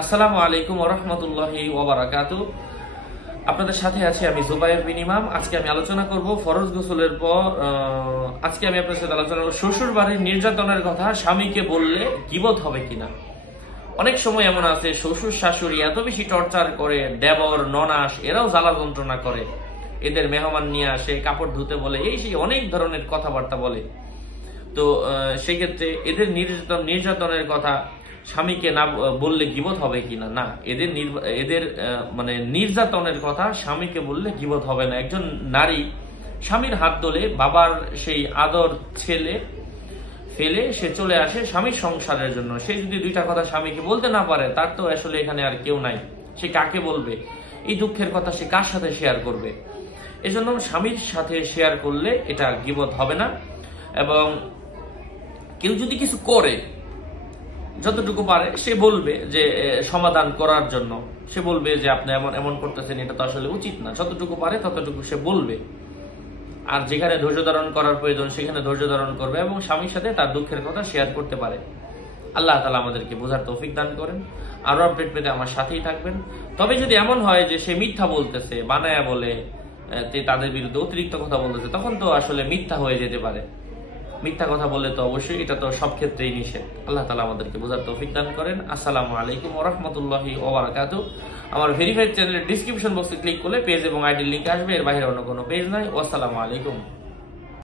আসসালামু আলাইকুম ওয়া রাহমাতুল্লাহি ওয়া বারাকাতুহু। আপনাদের সাথে আছি আমি জুবায়ের বিন ইমাম। আজকে আমি আলোচনা করব ফরজ গোসলের পর আজকে আমি আপনাদের সাথে আলোচনা করব শ্বশুর বাড়ির নির্যাতনের কথা স্বামীকে বললে গীবত হবে কিনা। অনেক সময় এমন আছে শ্বশুর শাশুড়ি এত বেশি টর্চার করে, দেবর ননাস এরাও জ্বালা যন্ত্রণা করে, এদের মেহমান নিয়ে আসে, কাপড় ধুতে বলে, এই সেই অনেক ধরনের কথাবার্তা বলে। তো সেক্ষেত্রে এদের নির্যাতনের কথা স্বামীকে না বললে গীবত হবে কিনা? না, এদের মানে নির্যাতনের কথা স্বামীকে বললে গীবত হবে না। একজন নারী স্বামীর হাত ধরে বাবার সেই আদর ছেলে ফেলে সে চলে আসে স্বামীর সংসারের জন্য। সে যদি দুইটা কথা স্বামীকে বলতে না পারে, তার তো আসলে এখানে আর কেউ নাই। সে কাকে বলবে? এই দুঃখের কথা সে কার সাথে শেয়ার করবে? এজন্য স্বামীর সাথে শেয়ার করলে এটা গীবত হবে না। এবং কেউ যদি কিছু করে, যতটুকু পারে সে বলবে যে সমাধান করার জন্য, সে বলবে যে আপনি এমন এমন করতেছেন, এটা তো আসলে উচিত না। যতটুকু পারে ততটুকু সে বলবে। আর যেখানে ধৈর্য ধারণ করার প্রয়োজন সেখানে ধৈর্য ধারণ করবে এবং স্বামীর সাথে তার দুঃখের কথা শেয়ার করতে পারে। আল্লাহ তাআলা আমাদেরকে বোঝার তৌফিক দান করেন। আরো আপডেট পেতে আমার সাথেই থাকবেন। তবে যদি এমন হয় যে সে মিথ্যা বলতেছে, বানায়া বলে, তাদের বিরুদ্ধে অতিরিক্ত কথা বলতেছে, তখন তো আসলে মিথ্যা হয়ে যেতে পারে। মিথ্যা কথা বললে তো অবশ্যই এটা তো সব ক্ষেত্রেই নিষেধ। আল্লাহ তাআলা আমাদেরকে বোঝার তৌফিক দান করেন। আসসালামু আলাইকুম ওয়া রাহমাতুল্লাহি ওয়া বারাকাতুহু। আমার ভেরিফাইড চ্যানেলের ডেসক্রিপশন বক্সে ক্লিক করলে পেজ এবং আইডির লিংক আসবে, এর বাইরে অন্য কোনো পেজ নাই। আসসালামু আলাইকুম।